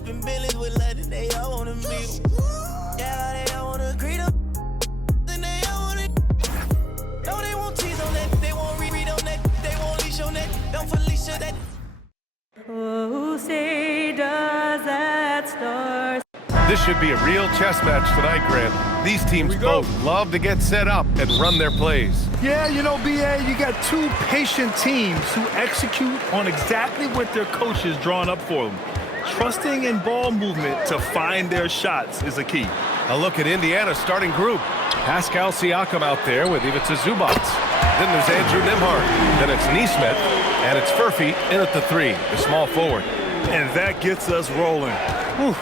up in Billy's with Latin, they all wanna meet. Yeah, they all wanna greet them. Then they all wanna. No, they won't tease on that. They won't read on that. They won't leash on that. Don't Felicia that. Oh, say does that star. This should be a real chess match tonight, Grant. These teams both love to get set up and run their plays. Yeah, you know, B.A., you got two patient teams who execute on exactly what their coach has drawn up for them. Trusting in ball movement to find their shots is a key. A look at Indiana's starting group. Pascal Siakam out there with Ivica Zubac. Then there's Andrew Nembhard. Then it's Nesmith. And it's Furphy in at the 3, the small forward. And that gets us rolling. Whew.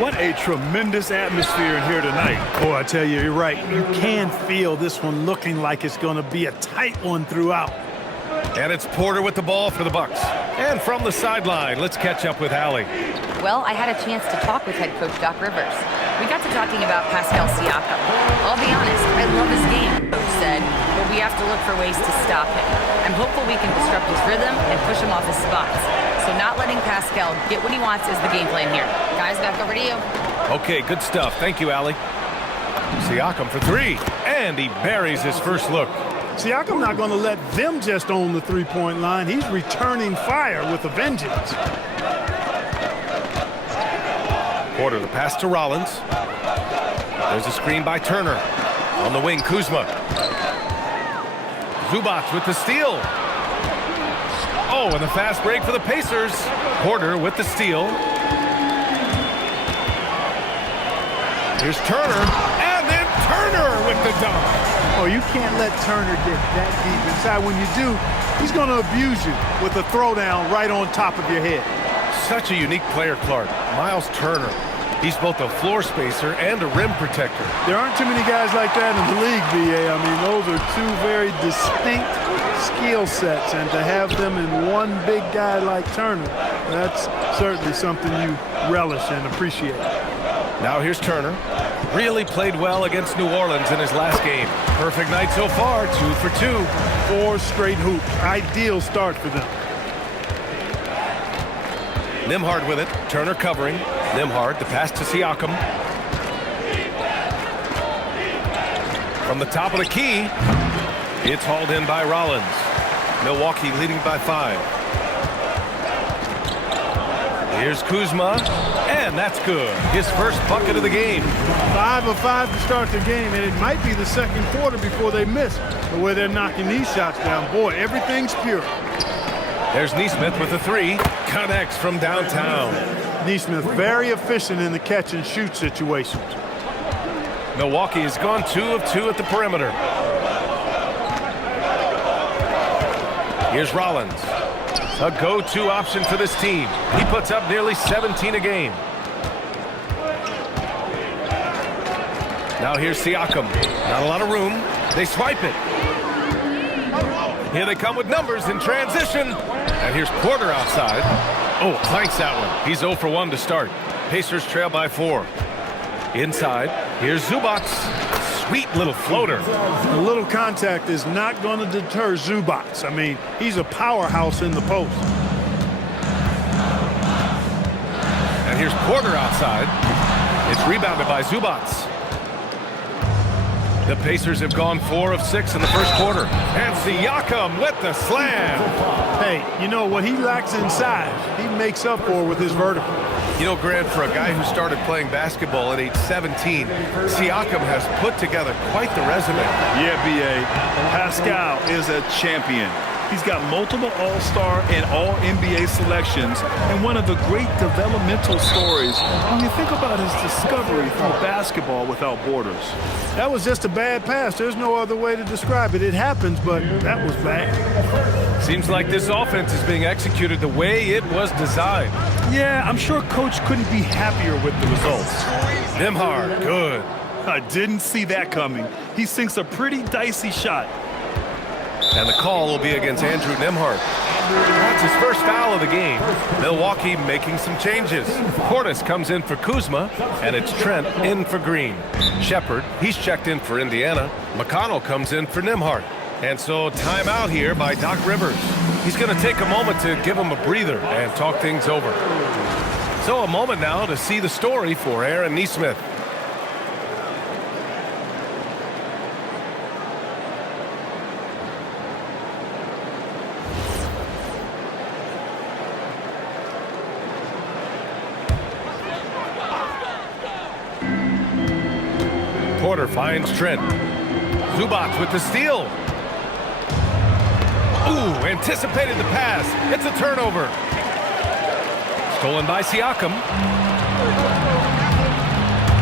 What a tremendous atmosphere in here tonight. Oh, I tell you, you're right. You can feel this one looking like it's going to be a tight one throughout. And it's Porter with the ball for the Bucks. And from the sideline, let's catch up with Allie. Well, I had a chance to talk with head coach Doc Rivers. We got to talking about Pascal Siakam. I'll be honest, I love his game, coach said, but we have to look for ways to stop him. I'm hopeful we can disrupt his rhythm and push him off his spots. So not letting Pascal get what he wants is the game plan here. Guys, back over to you. Okay, good stuff. Thank you, Allie. Siakam for 3, and he buries his first look. Siakam not going to let them just own the three-point line. He's returning fire with a vengeance. Porter, the pass to Rollins. There's a screen by Turner. On the wing, Kuzma. Zubac with the steal. Oh, and the fast break for the Pacers. Porter with the steal. Here's Turner, and then Turner with the dunk. Oh, you can't let Turner get that deep inside. When you do, he's going to abuse you with a throwdown right on top of your head. Such a unique player, Clark. Miles Turner. He's both a floor spacer and a rim protector. There aren't too many guys like that in the league, B.A. I mean, those are two very distinct skill sets, and to have them in one big guy like Turner, that's certainly something you relish and appreciate. Now here's Turner. Really played well against New Orleans in his last game. Perfect night so far, 2 for 2. 4 straight hoops. Ideal start for them. Nembhard with it. Turner covering. Nembhard, the pass to Siakam. From the top of the key, it's hauled in by Rollins. Milwaukee leading by 5. Here's Kuzma, and that's good. His first bucket of the game. 5 of 5 to start the game, and it might be the second quarter before they miss the way they're knocking these shots down. Boy, everything's pure. There's Nesmith with the 3. Connects from downtown. Nesmith very efficient in the catch and shoot situations. Milwaukee has gone 2 of 2 at the perimeter. Here's Rollins. A go-to option for this team. He puts up nearly 17 a game. Now here's Siakam. Not a lot of room. They swipe it. Here they come with numbers in transition. And here's Porter outside. Oh, clanks that one. He's 0 for 1 to start. Pacers trail by 4. Inside, here's Zubac. Sweet little floater. A little contact is not going to deter Zubac. I mean, he's a powerhouse in the post. And here's Porter outside. It's rebounded by Zubac. The Pacers have gone 4 of 6 in the first quarter. And Siakam with the slam. Hey, you know what he lacks inside, he makes up for with his vertical. You know, Grant, for a guy who started playing basketball at age 17, Siakam has put together quite the resume. Yeah, B.A. Pascal is a champion. He's got multiple All-Star and All-NBA selections, and one of the great developmental stories when you think about his discovery through basketball without borders. That was just a bad pass. There's no other way to describe it. It happens, but that was bad. Seems like this offense is being executed the way it was designed. Yeah, I'm sure Coach couldn't be happier with the results. Nembhard, good. I didn't see that coming. He sinks a pretty dicey shot. And the call will be against Andrew Nembhard. That's his first foul of the game. Milwaukee making some changes. Portis comes in for Kuzma, and it's Trent in for Green. Shepard, he's checked in for Indiana. McConnell comes in for Nembhard. And so timeout here by Doc Rivers. He's going to take a moment to give him a breather and talk things over. So a moment now to see the story for Aaron Nesmith. Porter finds Trent. Zubac with the steal. Ooh, anticipated the pass. It's a turnover. Stolen by Siakam.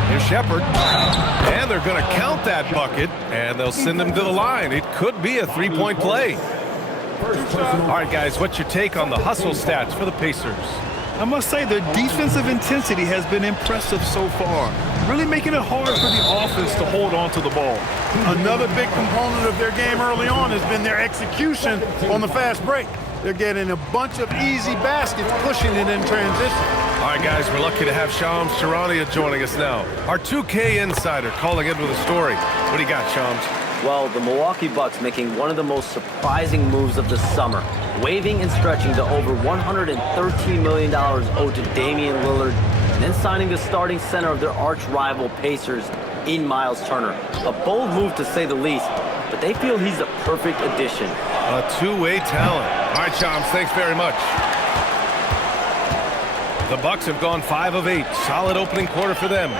Here's Shepherd. And they're going to count that bucket, and they'll send him to the line. It could be a three-point play. All right, guys, what's your take on the hustle stats for the Pacers? I must say their defensive intensity has been impressive so far, really making it hard for the offense to hold on to the ball. Another big component of their game early on has been their execution on the fast break. They're getting a bunch of easy baskets, pushing it in transition. All right, guys, we're lucky to have Shams Charania joining us now. Our 2K insider calling in with a story. What do you got, Shams? Well, the Milwaukee Bucks making one of the most surprising moves of the summer, waiving and stretching to over $113 million owed to Damian Lillard, and then signing the starting center of their arch-rival Pacers in Miles Turner. A bold move to say the least, but they feel he's a perfect addition. A two-way talent. All right, Shams, thanks very much. The Bucks have gone 5 of 8. Solid opening quarter for them.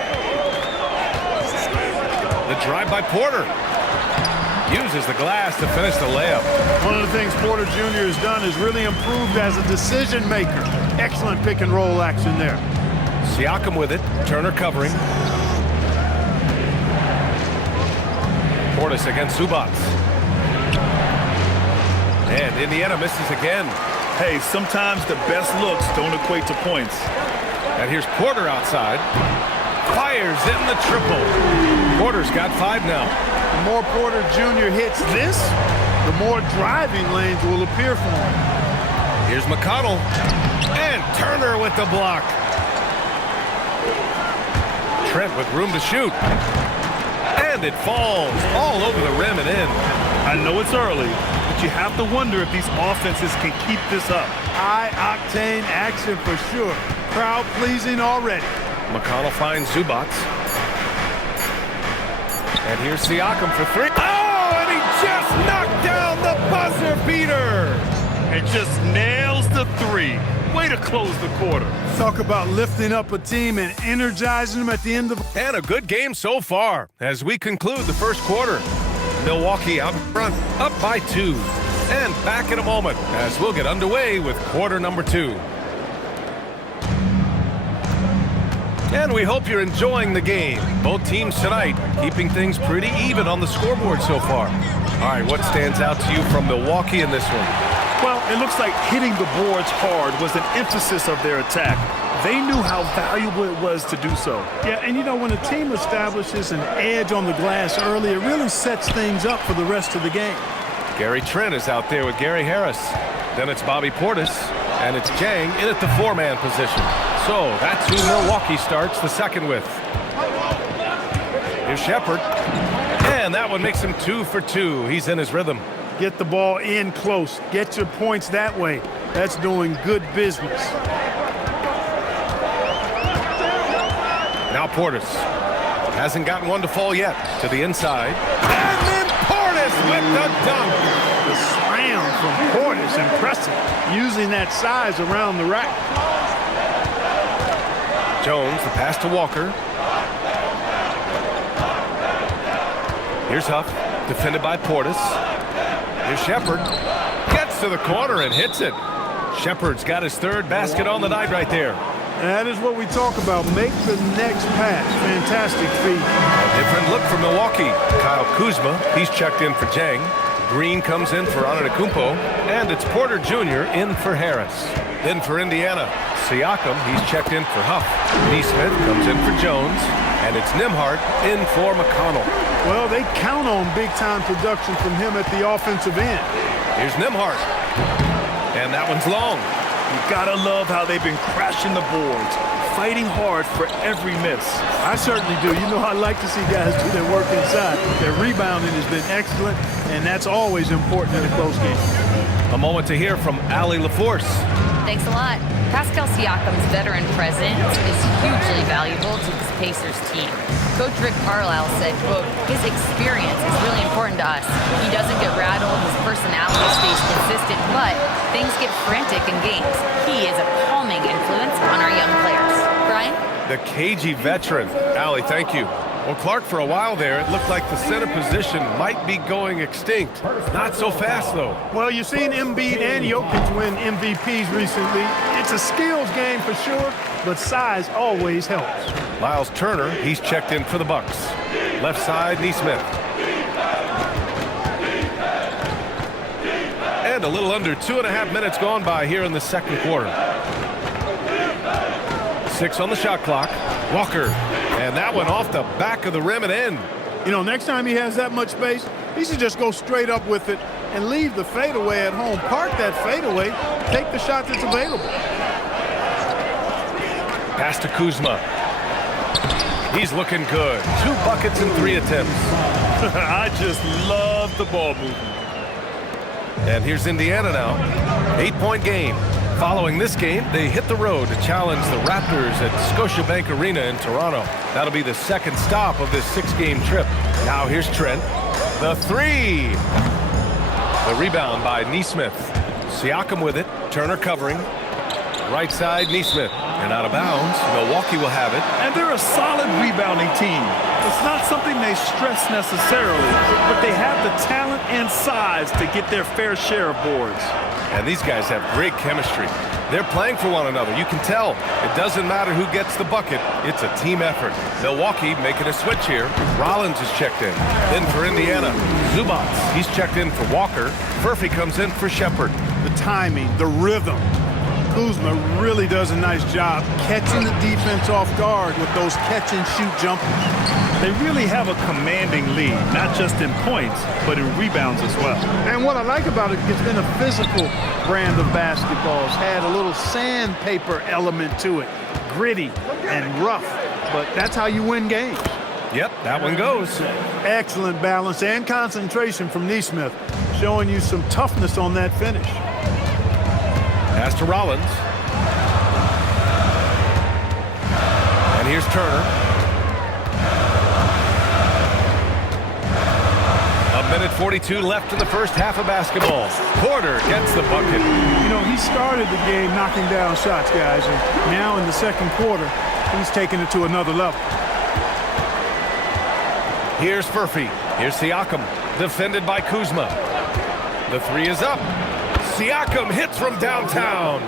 The drive by Porter. Uses the glass to finish the layup. One of the things Porter Jr. has done is really improved as a decision maker. Excellent pick and roll action there. Siakam with it. Turner covering. Portis against Zubac. And Indiana misses again. Hey, sometimes the best looks don't equate to points. And here's Porter outside. Fires in the triple. Porter's got 5 now. The more Porter Jr. hits this, the more driving lanes will appear for him. Here's McConnell. And Turner with the block. Trent with room to shoot. And it falls all over the rim and in. I know it's early, but you have to wonder if these offenses can keep this up. High-octane action for sure. Crowd-pleasing already. McConnell finds Zubac. And here's Siakam for 3. Oh, and he just knocked down the buzzer beater. And just nails the 3. Way to close the quarter. Talk about lifting up a team and energizing them at the end of... And a good game so far as we conclude the first quarter. Milwaukee out front, up by 2. And back in a moment as we'll get underway with quarter number 2. And we hope you're enjoying the game. Both teams tonight keeping things pretty even on the scoreboard so far. All right, what stands out to you from Milwaukee in this one? Well, it looks like hitting the boards hard was an emphasis of their attack. They knew how valuable it was to do so. Yeah, and you know, when a team establishes an edge on the glass early, it really sets things up for the rest of the game. Gary Trent is out there with Gary Harris. Then it's Bobby Portis, and it's Jang in at the 4-man position. So that's who Milwaukee starts the second with. Here's Shepherd. And that one makes him 2 for 2. He's in his rhythm. Get the ball in close. Get your points that way. That's doing good business. Now Portis. Hasn't gotten one to fall yet. To the inside. And then Portis with the dunk. The slam from Portis, impressive. Using that size around the rack. Jones, the pass to Walker. Here's Huff, defended by Portis. Here's Shepherd. Gets to the corner and hits it. Shepherd's got his 3rd basket on the night right there. That is what we talk about. Make the next pass. Fantastic feed. A different look for Milwaukee. Kyle Kuzma, he's checked in for Jang. Green comes in for Antetokounmpo. And it's Porter Jr. in for Harris. Then for Indiana, Siakam, he's checked in for Huff. Nesmith comes in for Jones. And it's Nembhard in for McConnell. Well, they count on big-time production from him at the offensive end. Here's Nembhard. And that one's long. You gotta love how they've been crashing the boards, fighting hard for every miss. I certainly do. You know, I like to see guys do their work inside. Their rebounding has been excellent, and that's always important in a close game. A moment to hear from Allie LaForce. Thanks a lot. Pascal Siakam's veteran presence is hugely valuable to this Pacers team. Coach Rick Carlisle said, quote, his experience is really important to us. He doesn't get rattled, his personality stays consistent, but things get frantic in games. He is a calming influence on our young players. Brian? The cagey veteran. Allie, thank you. Well, Clark, for a while there, it looked like the center position might be going extinct. Not so fast, though. Well, you've seen Embiid and Jokic win MVPs recently. It's a skills game for sure, but size always helps. Miles Turner, he's checked in for the Bucks. Left side, Neesmith. And a little under 2.5 minutes gone by here in the second quarter. 6 on the shot clock. Walker. And that went off the back of the rim and in. You know, next time he has that much space, he should just go straight up with it and leave the fadeaway at home. Park that fadeaway, take the shot that's available. Pass to Kuzma. He's looking good. 2 buckets in 3 attempts. I just love the ball movement. And here's Indiana now. 8-point game. Following this game, they hit the road to challenge the Raptors at Scotiabank Arena in Toronto. That'll be the second stop of this 6-game trip. Now here's Trent. The 3. The rebound by Neesmith. Siakam with it. Turner covering. Right side, Neesmith. And out of bounds. Milwaukee will have it. And they're a solid rebounding team. It's not something they stress necessarily, but they have the talent and size to get their fair share of boards. And these guys have great chemistry. They're playing for one another. You can tell. It doesn't matter who gets the bucket. It's a team effort. Milwaukee making a switch here. Rollins is checked in. Then for Indiana, Zubac. He's checked in for Walker. Furphy comes in for Shepard. The timing, the rhythm. Kuzma really does a nice job catching the defense off guard with those catch-and-shoot jumpers. They really have a commanding lead, not just in points, but in rebounds as well. And what I like about it, it's been a physical brand of basketball. It's had a little sandpaper element to it, gritty and rough, but that's how you win games. Yep, that one goes. Excellent balance and concentration from Neesmith, showing you some toughness on that finish. Pass to Rollins. And here's Turner. 1:42 left in the first half of basketball. Porter gets the bucket. You know, he started the game knocking down shots, guys, and now in the second quarter, he's taking it to another level. Here's Furphy. Here's Siakam, defended by Kuzma. The 3 is up. Siakam hits from downtown.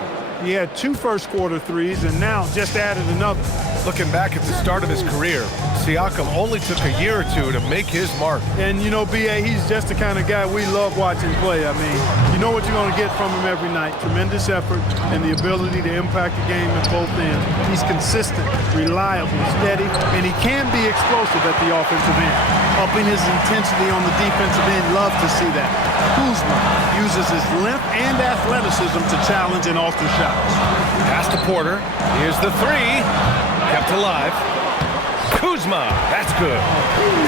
He had 2 first-quarter threes and now just added another. Looking back at the start of his career, Siakam only took a year or 2 to make his mark. And, you know, B.A., he's just the kind of guy we love watching play. I mean, you know what you're going to get from him every night. Tremendous effort and the ability to impact the game at both ends. He's consistent, reliable, steady, and he can be explosive at the offensive end. Upping his intensity on the defensive end, love to see that. Kuzma uses his length and athleticism to challenge and alter shots. Pass to Porter. Here's the 3. Kept alive. Kuzma, that's good.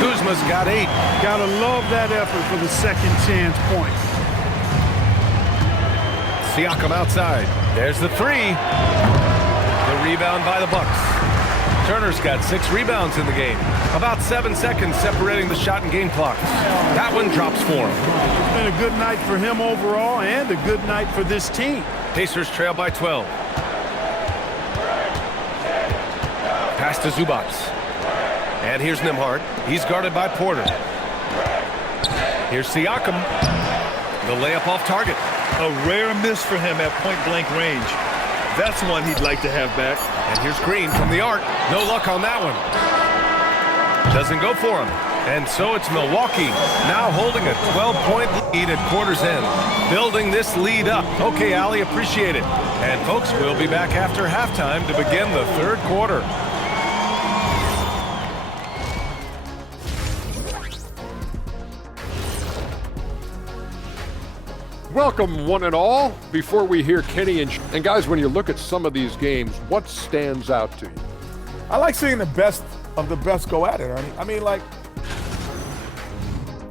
Kuzma's got 8. Gotta love that effort for the second chance point. Siakam outside. There's the 3. The rebound by the Bucks. Turner's got 6 rebounds in the game. About 7 seconds separating the shot and game clocks. That one drops for him. It's been a good night for him overall and a good night for this team. Pacers trail by 12. Pass to Zubac. And here's Nembhard. He's guarded by Porter. Here's Siakam. The layup off target. A rare miss for him at point-blank range. That's one he'd like to have back. And here's Green from the arc. No luck on that one. Doesn't go for him. And so it's Milwaukee now holding a 12-point lead at quarter's end. Building this lead up. Okay, Allie, appreciate it. And folks, we'll be back after halftime to begin the third quarter. Welcome, one and all. Before we hear Kenny and guys, when you look at some of these games, what stands out to you? I like seeing the best of the best go at it, Ernie. I mean, like...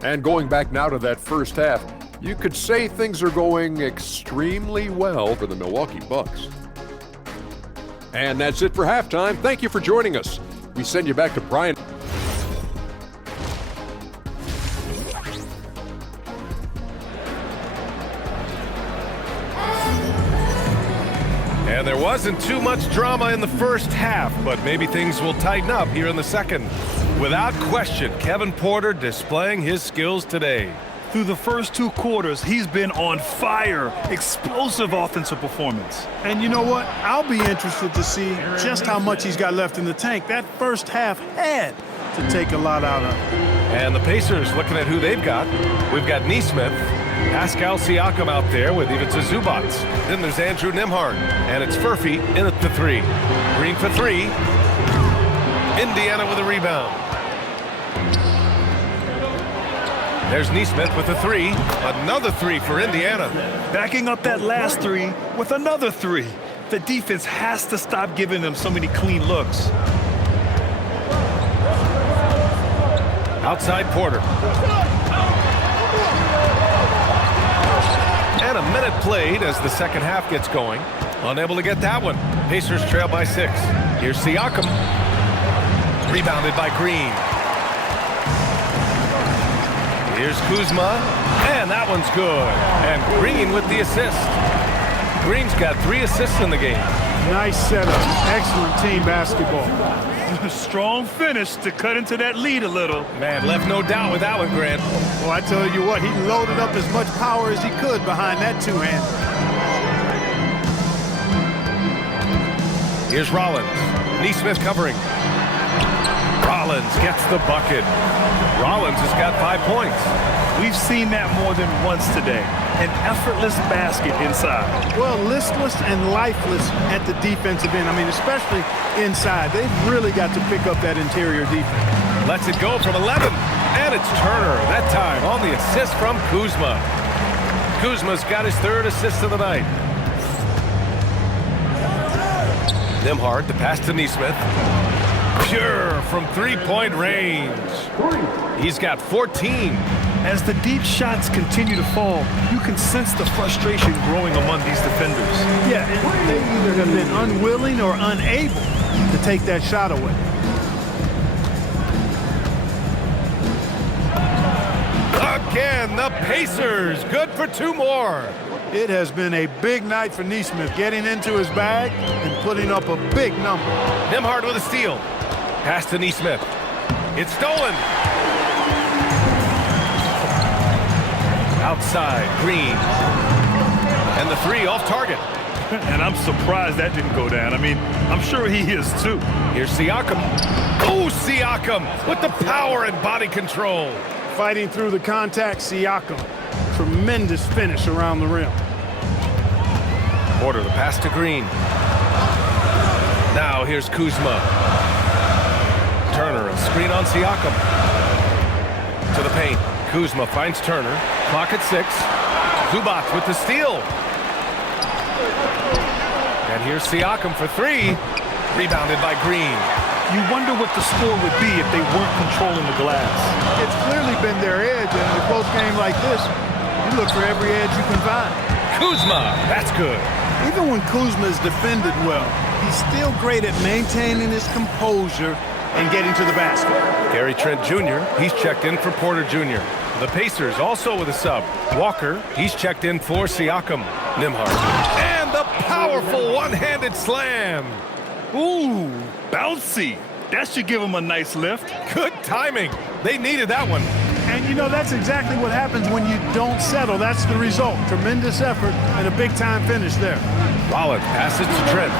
And going back now to that first half, You could say things are going extremely well for the Milwaukee Bucks. And that's it for halftime. Thank you for joining us. We send you back to Brian. And there wasn't too much drama in the first half, but maybe things will tighten up here in the second. Without question, Kevin Porter displaying his skills today. Through the first 2 quarters, he's been on fire. Explosive offensive performance. And you know what? I'll be interested to see just how much he's got left in the tank. That first half had to take a lot out of him. And the Pacers looking at who they've got. We've got Nesmith, Pascal Siakam out there with Ivica Zubac. Then there's Andrew Nembhard, and it's Furphy in at the 3. Green for 3. Indiana with a rebound. There's Nesmith with a 3. Another 3 for Indiana. Backing up that last 3 with another 3. The defense has to stop giving them so many clean looks. Outside Porter. And a minute played as the second half gets going. Unable to get that one. Pacers trail by 6. Here's Siakam. Rebounded by Green. Here's Kuzma. And that one's good. And Green with the assist. Green's got 3 assists in the game. Nice setup. Excellent team basketball. Strong finish to cut into that lead a little. Man, left no doubt with that one, Grant. Well, I tell you what, he loaded up as much power as he could behind that 2-hand. Here's Rollins. Nesmith covering. Rollins gets the bucket. Rollins has got 5 points. We've seen that more than once today. An effortless basket inside. Well, listless and lifeless at the defensive end. I mean, especially inside. They've really got to pick up that interior defense. Lets it go from 11. And it's Turner, that time on the assist from Kuzma. Kuzma's got his 3rd assist of the night. Nembhard, the pass to Nesmith. Pure from 3-point range. He's got 14. As the deep shots continue to fall, you can sense the frustration growing among these defenders. Yeah, they either have been unwilling or unable to take that shot away. Again, the Pacers, good for 2 more. It has been a big night for Nesmith, getting into his bag and putting up a big number. Nembhard with a steal. Pass to Nesmith. It's stolen. Outside, Green. And the 3 off target. And I'm surprised that didn't go down. I mean, I'm sure he is too. Here's Siakam. Oh, Siakam with the power and body control. Fighting through the contact, Siakam. Tremendous finish around the rim. Porter, the pass to Green. Now here's Kuzma. Turner, a screen on Siakam. To the paint. Kuzma finds Turner. Clock at 6. Zubac with the steal. And here's Siakam for 3. Rebounded by Green. You wonder what the score would be if they weren't controlling the glass. It's clearly been their edge, and in a close game like this, you look for every edge you can find. Kuzma, that's good. Even when Kuzma is defended well, he's still great at maintaining his composure and getting to the basket. Gary Trent Jr., he's checked in for Porter Jr. The Pacers also with a sub. Walker, he's checked in for Siakam. Nembhard. And the powerful one-handed slam. Ooh, bouncy. That should give him a nice lift. Good timing. They needed that one. And you know, that's exactly what happens when you don't settle. That's the result. Tremendous effort and a big-time finish there. Rollins passes to Trent.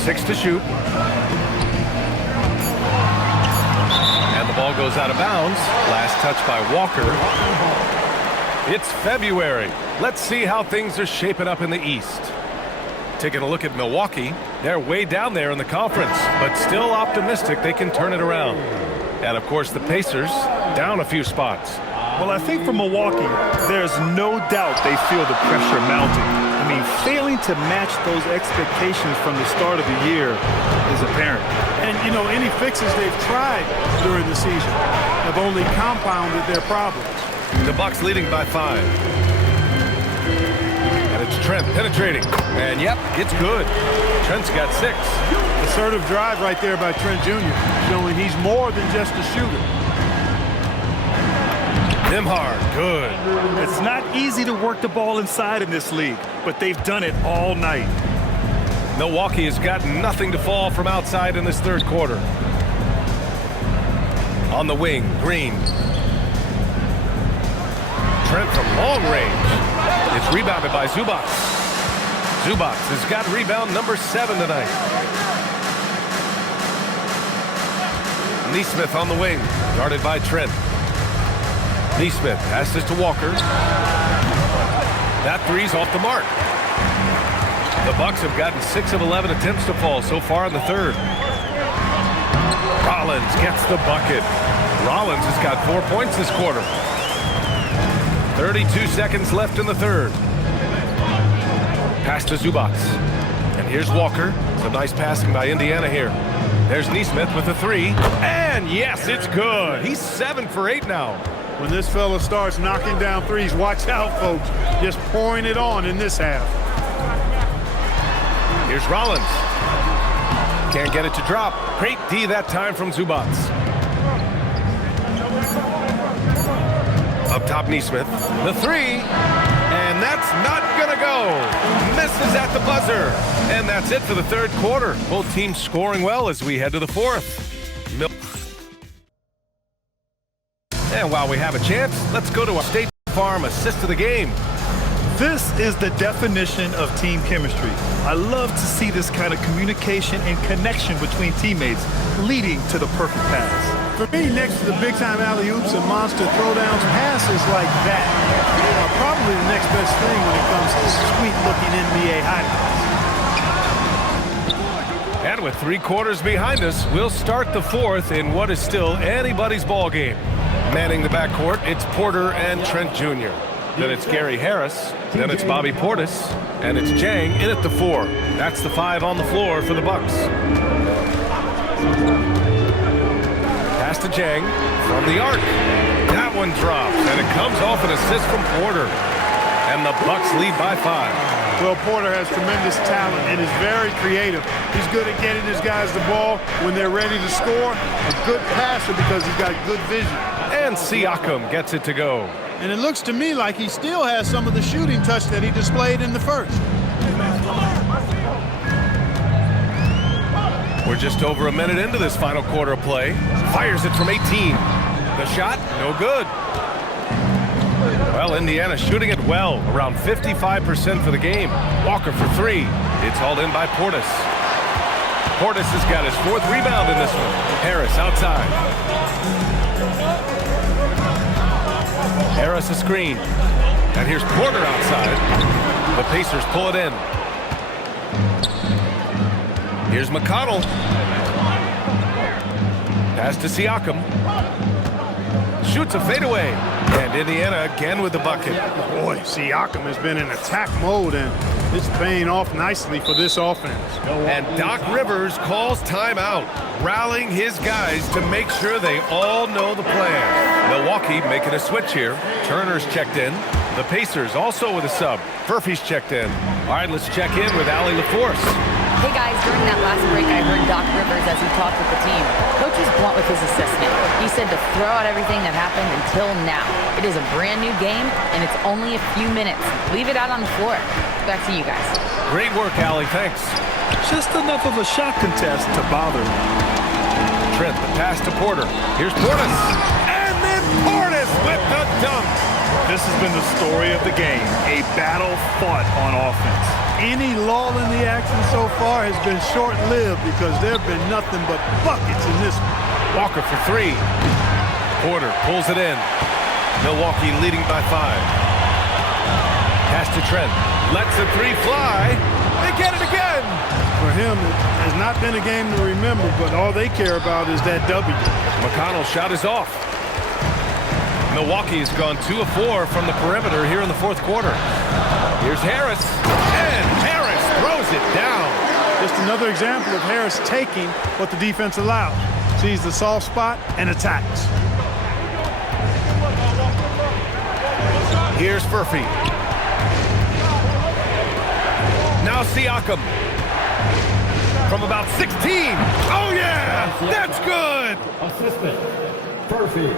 6 to shoot. And the ball goes out of bounds. Last touch by Walker. It's February. Let's see how things are shaping up in the East. Taking a look at Milwaukee. They're way down there in the conference, but still optimistic they can turn it around. And of course the Pacers down a few spots. Well, I think for Milwaukee, there's no doubt they feel the pressure mounting. I mean, failing to match those expectations from the start of the year is apparent. And, you know, any fixes they've tried during the season have only compounded their problems. The Bucks leading by 5. And it's Trent penetrating. And, yep, it's good. Trent's got 6. Assertive drive right there by Trent Jr., showing he's more than just a shooter. Nimhard, good. It's not easy to work the ball inside in this league, but they've done it all night. Milwaukee has got nothing to fall from outside in this third quarter. On the wing, Green. Trent from long range. It's rebounded by Zubac. Zubac has got rebound number 7 tonight. Neesmith on the wing, guarded by Trent. Neesmith passes to Walker. That three's off the mark. The Bucks have gotten 6 of 11 attempts to fall so far in the third. Rollins gets the bucket. Rollins has got 4 points this quarter. 32 seconds left in the third. Pass to Zubac. And here's Walker. Some nice passing by Indiana here. There's Neesmith with a 3. And yes, it's good. He's 7 for 8 now. When this fella starts knocking down threes, watch out, folks. Just pouring it on in this half. Here's Rollins. Can't get it to drop. Great D that time from Zubac. Up top, Neesmith. The 3. And that's not going to go. Misses at the buzzer. And that's it for the third quarter. Both teams scoring well as we head to the fourth. And while we have a chance, let's go to our State Farm assist of the game. This is the definition of team chemistry. I love to see this kind of communication and connection between teammates leading to the perfect pass. For me, next to the big-time alley-oops and monster throwdowns, passes like that are probably the next best thing when it comes to sweet-looking NBA highlights. And with 3 quarters behind us, we'll start the fourth in what is still anybody's ball game. Manning the backcourt, it's Porter and Trent Jr. Then it's Gary Harris. Then it's Bobby Portis. And it's Jang in at the 4. That's the 5 on the floor for the Bucks. Pass to Jang from the arc. That one drops, and it comes off an assist from Porter. And the Bucks lead by 5. Well, Porter has tremendous talent and is very creative. He's good at getting his guys the ball when they're ready to score. A good passer because he's got good vision. And Siakam gets it to go. And it looks to me like he still has some of the shooting touch that he displayed in the first. We're just over a minute into this final quarter of play. Fires it from 18. The shot, no good. Well, Indiana shooting it well, around 55% for the game. Walker for 3. It's hauled in by Portis. Portis has got his 4th rebound in this one. Harris outside. Harris a screen. And here's Porter outside. The Pacers pull it in. Here's McConnell. Pass to Siakam. Shoots a fadeaway. And Indiana again with the bucket. Boy, Siakam has been in attack mode, and it's paying off nicely for this offense. And Doc Rivers calls timeout, rallying his guys to make sure they all know the plan. Milwaukee making a switch here. Turner's checked in. The Pacers also with a sub. Furphy's checked in. All right, let's check in with Allie LaForce. Hey guys, during that last break, I heard Doc Rivers as he talked with the team. Coach was blunt with his assessment. He said to throw out everything that happened until now. It is a brand new game, and it's only a few minutes. Leave it out on the floor. Back to you guys. Great work, Allie. Thanks. Just enough of a shot contest to bother him. Trent, the pass to Porter. Here's Portis. And then Portis with the dunk. This has been the story of the game, a battle fought on offense. Any lull in the action so far has been short-lived because there have been nothing but buckets in this one. Walker for 3. Porter pulls it in. Milwaukee leading by 5. Pass to Trent. Lets the 3 fly. They get it again. For him, it has not been a game to remember, but all they care about is that W. McConnell's shot is off. Milwaukee's gone 2 of 4 from the perimeter here in the fourth quarter. Here's Harris, and Harris throws it down. Just another example of Harris taking what the defense allows. Sees the soft spot and attacks. Here's Furphy. Now Siakam. From about 16. Oh, yeah! That's good! Assistant, Furphy.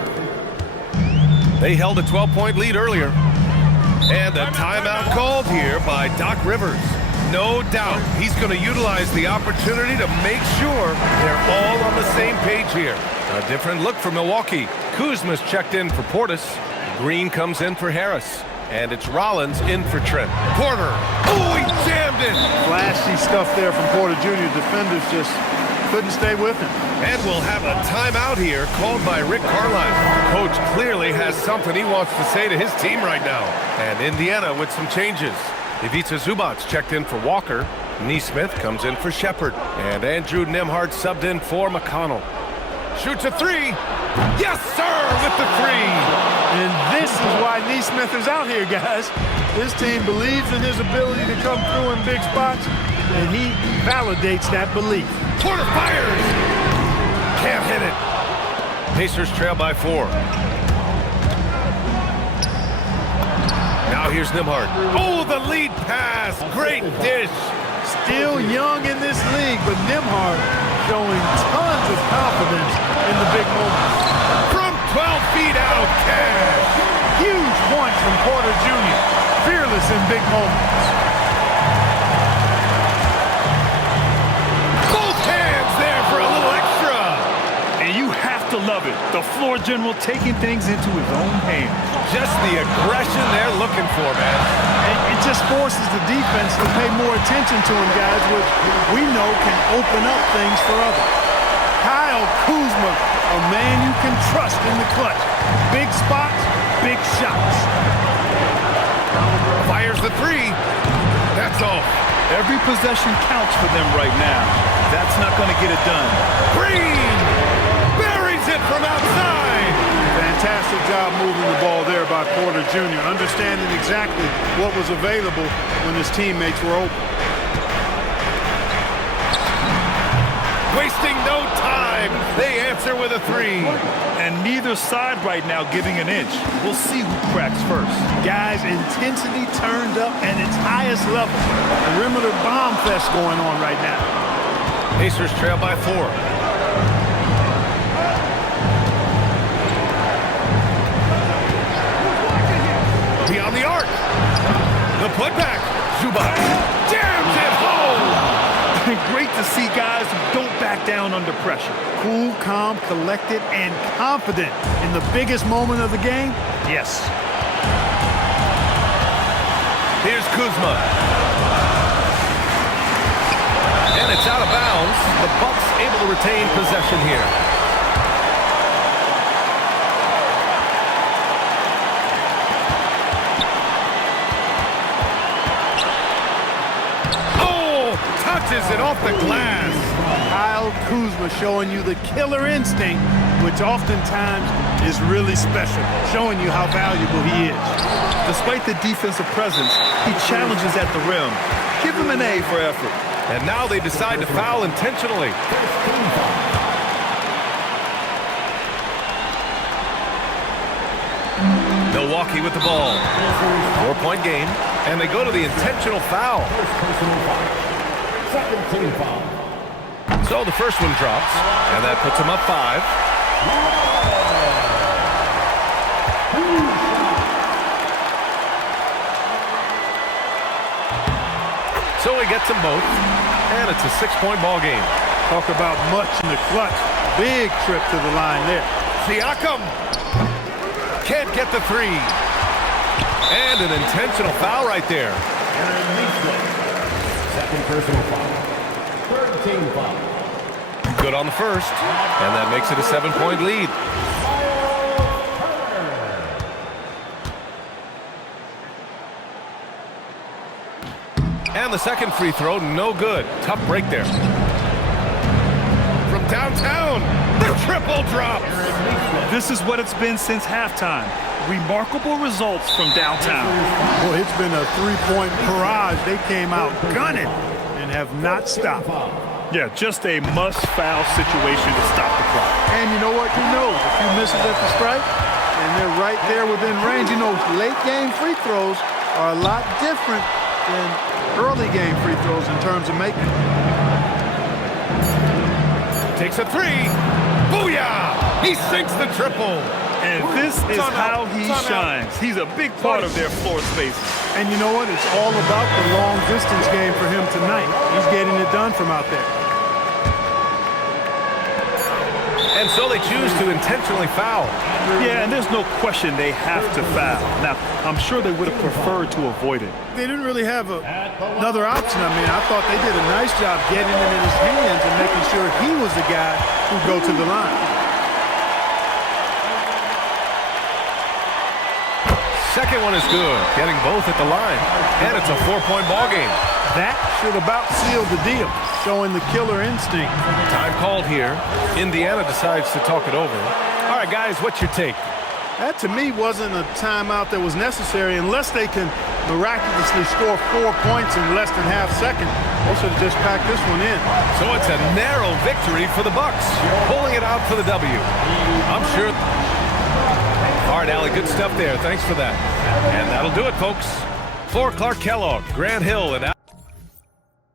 They held a 12-point lead earlier. And a timeout called here by Doc Rivers. No doubt he's going to utilize the opportunity to make sure they're all on the same page here. A different look for Milwaukee. Kuzma's checked in for Portis. Green comes in for Harris. And it's Rollins in for Trent. Porter. Oh, he jammed it. Flashy stuff there from Porter Jr. Defenders just couldn't stay with him. And we'll have a timeout here called by Rick Carlisle. Coach clearly has something he wants to say to his team right now. And Indiana with some changes. Ivica Zubac's checked in for Walker. Neesmith comes in for Shepard. And Andrew Nembhard subbed in for McConnell. Shoots a three. Yes, sir, with the three. And this is why Neesmith is out here, guys. This team believes in his ability to come through in big spots, and he validates that belief. Porter fires. Can't hit it. Pacers trail by 4. Now here's Nembhard. Oh, the lead pass. Great dish. Still young in this league, but Nembhard showing tons of confidence in the big moments. From 12 feet out, cash. Huge points from Porter Jr. Fearless in big moments. Both hands there for a little extra. And you have to love it. The floor general taking things into his own hands. Just the aggression they're looking for, man. It just forces the defense to pay more attention to him, guys, which we know can open up things for others. Kyle Kuzma, a man you can trust in the clutch. Big spots, big shots. Fires the three. That's off. Every possession counts for them right now. That's not going to get it done. Green buries it from outside. Fantastic job moving the ball there by Porter Jr., understanding exactly what was available when his teammates were open. Wasting no time. They answer with a three. And neither side right now giving an inch. We'll see who cracks first. Guys, intensity turned up at its highest level. Perimeter bomb fest going on right now. Pacers trail by 4. Beyond the arc. The putback. Zubac jams it home. Great to see guys who don't back down under pressure. Cool, calm, collected, and confident in the biggest moment of the game? Yes. Here's Kuzma. And it's out of bounds. The Bucks able to retain possession here. Touches it off the glass. Kyle Kuzma showing you the killer instinct, which oftentimes is really special, showing you how valuable he is. Despite the defensive presence, he challenges at the rim. Give him an A for effort. And now they decide to foul intentionally. Milwaukee with the ball. 4-point game, and they go to the intentional foul. Second team foul. So the first one drops, and that puts them up 5. So he gets them both, and it's a 6-point ball game. Talk about much in the clutch. Big trip to the line there. Siakam can't get the three. And an intentional foul right there. Second personal foul. Third team foul. Good on the first, and that makes it a 7-point lead. And the second free throw, no good. Tough break there. From downtown. The triple drop. This is what it's been since halftime. Remarkable results from downtown. Boy, it's been a three-point barrage. They came out gunning and have not stopped. Yeah, just a must-foul situation to stop the clock. And you know what? If you misses at the stripe, and they're right there within range. Late game free throws are a lot different than early game free throws in terms of making. Takes a three. Booyah! He sinks the triple. And this is how he shines. He's a big part of their floor space. And you know what? It's all about the long distance game for him tonight. He's getting it done from out there. And so they choose to intentionally foul. Yeah, and there's no question they have to foul. Now, I'm sure they would have preferred to avoid it. They didn't really have another option. I thought they did a nice job getting it in his hands and making sure he was the guy who'd go to the line. Second one is good, getting both at the line. And it's a 4-point ball game. That should about seal the deal, showing the killer instinct. Time called here. Indiana decides to talk it over. All right, guys, what's your take? That, to me, wasn't a timeout that was necessary unless they can miraculously score 4 points in less than half second. They should have just packed this one in. So it's a narrow victory for the Bucks, pulling it out for the W. I'm sure. All right, Allie, good stuff there. Thanks for that. And that'll do it, folks. For Clark Kellogg, Grant Hill, and